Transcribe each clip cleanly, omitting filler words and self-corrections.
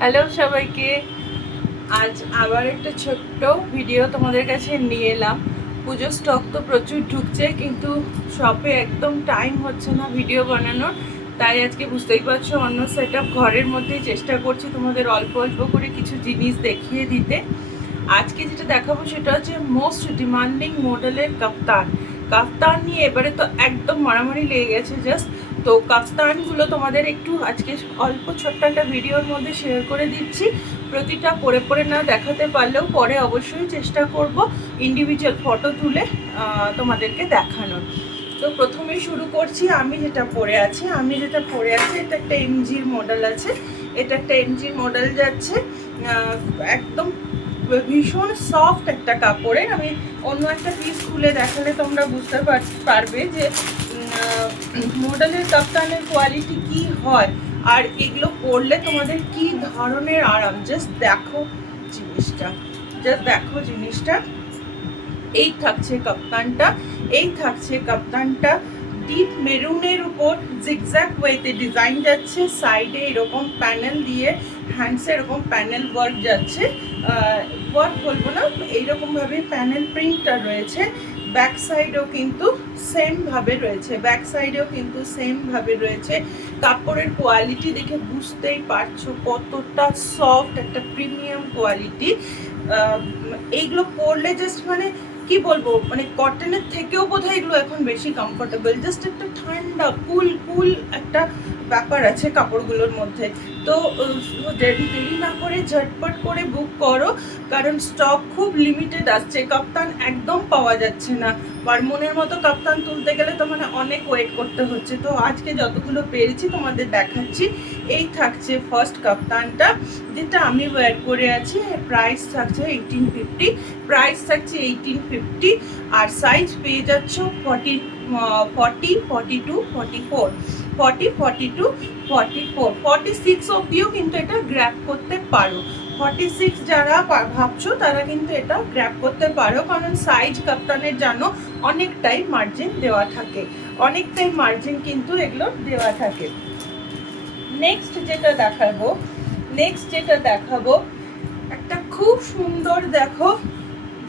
Hello সবাইকে। আজ আবার একটা ছোট্ট ভিডিও তোমাদের কাছে নিয়ে এলাম। পুজোর স্টক তো প্রচুর ঢুকছে, কিন্তু শপে একদম টাইম হচ্ছে না ভিডিও বানানোর। তাই আজকে বুঝতেই পারছো, অন্য সেট আপ ঘরের মধ্যেই চেষ্টা করছি তোমাদের অল্প অল্প করে কিছু জিনিস দেখিয়ে দিতে। আজকে যেটা দেখাবো সেটা হচ্ছে মোস্ট ডিমান্ডিং মডেলের কাপ্তান। কাপ্তান নিয়ে এবারে তো একদম মারামারি লেগে গেছে জাস্ট। তো কাপ্তানগুলো তোমাদের একটু আজকে অল্প ছোট্ট একটা ভিডিওর মধ্যে শেয়ার করে দিচ্ছি। প্রতিটা পরে পরে না দেখাতে পারলেও পরে অবশ্যই চেষ্টা করব ইন্ডিভিজুয়াল ফটো তুলে তোমাদেরকে দেখানোর। তো প্রথমেই শুরু করছি আমি যেটা পরে আছি। এটা একটা এমজির মডেল আছে। এটা একটা এমজির মডেল যাচ্ছে একদম ভীষণ সফট একটা কাপড়ের। আমি অন্য একটা পিস খুলে দেখালে তোমরা বুঝতে পারবে যে মডেলের কাপ্তানের কোয়ালিটি কি হয় আর এগুলো পরলে তোমাদের কি ধরনের আরাম। জাস্ট দেখো জিনিসটা। এই থাকছে কাপ্তানটা ডিপ মেরুনের উপর জিগজ্যাগ ওয়েতে ডিজাইন যাচ্ছে। সাইডে এরকম প্যানেল দিয়ে হ্যান্ডসে এরকম প্যানেল ওয়ার্ক যাচ্ছে। ওয়ার্ক বলবো না, এইরকমভাবে প্যানেল প্রিন্টটা রয়েছে। ব্যাক সাইডেও কিন্তু সেমভাবে রয়েছে। কাপড়ের কোয়ালিটি দেখে বুঝতেই পারছো কতটা সফট, একটা প্রিমিয়াম কোয়ালিটি। এইগুলো পরলে জাস্ট মানে কি বলবো, মানে কটনের থেকেও বোধহয় এগুলো এখন বেশি কমফোর্টেবল। জাস্ট একটা ঠান্ডা কুল একটা ব্যাপার আছে কাপড়গুলোর মধ্যে। তো দেরি না করে ঝটপট করে বুক করো, কারণ স্টক খুব লিমিটেড আসছে। কাপ্তান একদম পাওয়া যাচ্ছে না। মনের মতো কাপ্তান তুলতে গেলে তো মানে অনেক ওয়েট করতে হচ্ছে। তো আজকে যতগুলো পেরেছি তোমাদের দেখাচ্ছি। এই থাকছে ফার্স্ট কাপ্তানটা, যেটা আমি ওয়্যার করে আছি। প্রাইস থাকছে 1850। আর সাইজ পেয়ে যাচ্ছ 40, 42, 44, 46 অবধিও কিন্তু এটা গ্র্যাব করতে পারো। 46 যারা ভাবছো তারা কিন্তু এটা গ্র্যাব করতে পারো, কারণ সাইজ কাপ্তানের জানো অনেকটাই মার্জিন কিন্তু এগুলো দেওয়া থাকে। নেক্সট যেটা দেখাবো একটা খুব সুন্দর, দেখো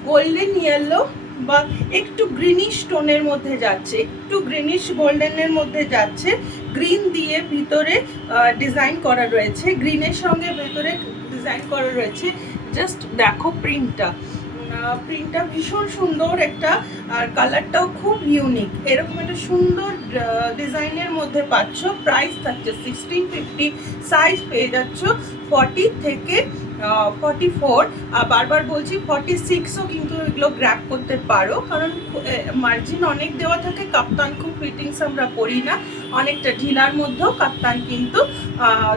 গোল্ডেন ইয়েলো বা একটু গ্রিনিশ টোনের মধ্যে যাচ্ছে, একটু গ্রিনিশ গোল্ডেনের মধ্যে যাচ্ছে। গ্রিন দিয়ে ভিতরে ডিজাইন করা রয়েছে, গ্রিনের সঙ্গে ভেতরে ডিজাইন করা রয়েছে। জাস্ট দেখো প্রিন্টটা ভীষণ সুন্দর একটা, আর কালারটাও খুব ইউনিক। এরকম একটা সুন্দর ডিজাইনের মধ্যে পাচ্ছ। প্রাইস থাকছে 1650। সাইজ পেয়ে যাচ্ছ 40 থেকে 44। আর বারবার বলছি 46ও কিন্তু এগুলো গ্র্যাব করতে পারো, কারণ মার্জিন অনেক দেওয়া থাকে। কাপ্তান খুব ফিটিংস আমরা পরি না, অনেকটা ঢিলার মধ্যেও কাপ্তান কিন্তু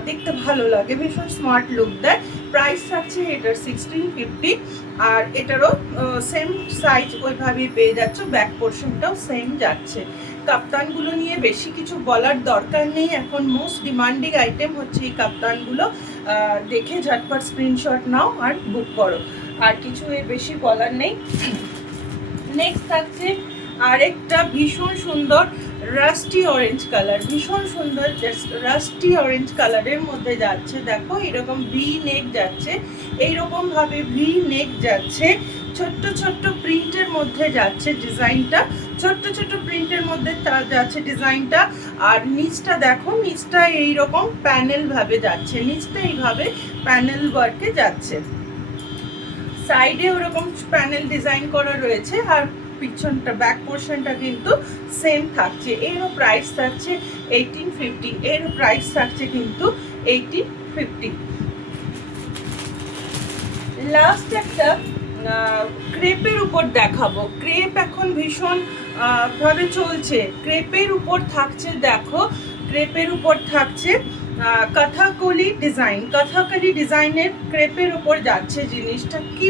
দেখতে ভালো লাগে, ভীষণ স্মার্ট লুক দেয়। প্রাইস থাকছে এটার 1650। আর এটারও সেম সাইজ ওইভাবেই পেয়ে যাচ্ছ। ব্যাক পোর্শনটাও সেম যাচ্ছে। কাপ্তানগুলো নিয়ে বেশি কিছু বলার দরকার নেই, এখন মোস্ট ডিমান্ডিং আইটেম হচ্ছে এই কাপ্তানগুলো। দেখে ঝটপট স্ক্রিনশট নাও আর বুক করো, আর কিছু এর বেশি বলার নেই। নেক্সট থাকছে আরেকটা ভীষণ সুন্দর রাস্টি অরেঞ্জ কালারের মধ্যে যাচ্ছে। দেখো এরকম ভি নেক যাচ্ছে, এইরকম ভাবে ভি নেক যাচ্ছে। ছোট্ট প্রিন্টের মধ্যে যাচ্ছে ডিজাইনটা, ডিজাইনটা। আর নিচটা দেখো, নিচটা এইরকম প্যানেল ভাবে যাচ্ছে, এইভাবে প্যানেল ওয়ার্কে যাচ্ছে। সাইডে ওরকম প্যানেল ডিজাইন করা রয়েছে, আর পিছনটা ব্যাক পোর্শনটা কিন্তু সেম থাকছে। এরও প্রাইস থাকছে 1850। কিন্তু 1850। লাস্ট একটা ক্রেপের উপর দেখাবো। ক্রেপ এখন ভীষণ ভাবে চলছে। ক্রেপের উপর থাকছে, দেখো ক্রেপের উপর থাকছে কথাকলি ডিজাইনের ক্রেপের উপর যাচ্ছে জিনিসটা। কি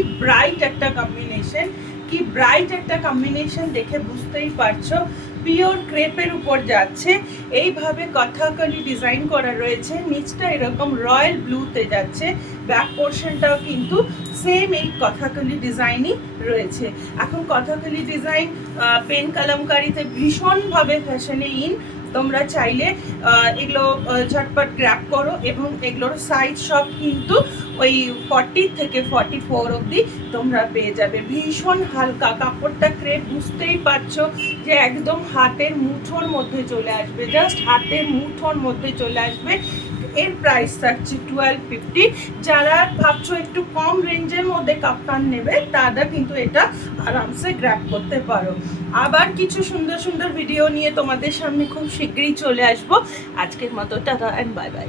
ব্রাইট একটা কম্বিনেশন দেখে বুঝতেই পারছো। পিওর ক্রেপের উপর যাচ্ছে, এইভাবে কথাকলি ডিজাইন করা রয়েছে। নিচটা এরকম রয়্যাল ব্লুতে যাচ্ছে। ব্যাক পোর্শনটাও কিন্তু সেম এই কথাকলি ডিজাইনই রয়েছে। এখন কথাকলি ডিজাইন পেন কালামকারিতে ভীষণভাবে ফ্যাশনে ইন। তোমরা চাইলে এগুলো ঝটপট গ্র্যাব করো, এবং এগুলোর সাইজ সব কিন্তু ওই 40 থেকে 44 অবধি তোমরা পেয়ে যাবে। ভীষণ হালকা কাপড়টা, ক্রেপ বুঝতেই পারছো যে একদম হাতের মুঠোর মধ্যে চলে আসবে, জাস্ট হাতের মুঠোর মধ্যে চলে আসবে। এর প্রাইস থাকছে 1250। যারা ভাবছো একটু কম রেঞ্জের মধ্যে কাপ্তান নেবে তারা কিন্তু এটা আরামসে গ্র্যাব করতে পারো। আবার কিছু সুন্দর সুন্দর ভিডিও নিয়ে তোমাদের সামনে খুব শীঘ্রই চলে আসবো। আজকের মতো টাটা অ্যান্ড বাই বাই।